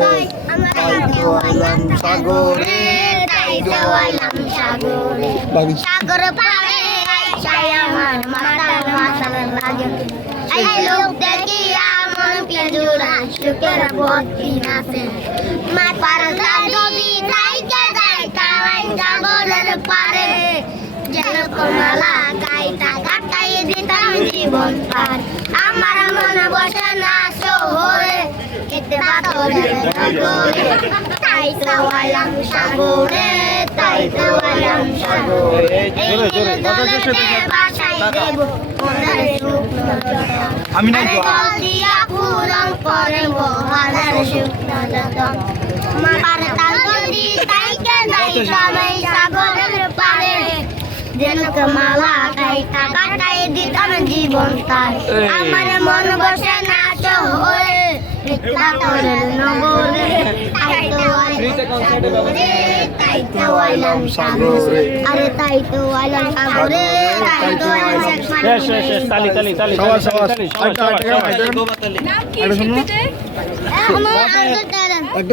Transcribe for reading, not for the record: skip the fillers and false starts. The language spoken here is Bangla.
তাই তো আইলাম সাগরে, তাই তো আইলাম সাগরে। সাগর পাড়ে আইসাই আমার মাতাল মাতাল লাগে। এই লোক দেখি আমার পিঞ্জরা সুখের ভর্তি নাচে। মাতার যদি যাইতে যাই তাই সাগরের পারে। যেন কমলা গাইটা কাটাই দিতাম জীবন পার। আমার মন বসে না শহরে, এতে পাথরের নগরে। তাই তো আইলাম সাগরে, তাই তো আইলাম সাগরে। এই নীলদলেতে বাসাই দেব মনের শুকনো জল। আমি নাই তো। জল দিয়া পূরণ করব মনের শুকনো জল। মাতার তাল যদি তাইকে যাই সবাই সাগরের পারে। যেন কমলা গাইটা কাটাই দিতাম জীবন তার। আমার মন বসে না শহরে, পাথরের নগরে। তাই তো আইলাম সাগরে, তাই তো আইলাম সাগরে। আরে তাই তো আইলাম সাগরে, তাই তো আইলাম সাগরে। শেষ তালি তালি তালি সবাই সবাই তালি সবাই সবাই আইটা নাম কি শিল্পীদের? আমার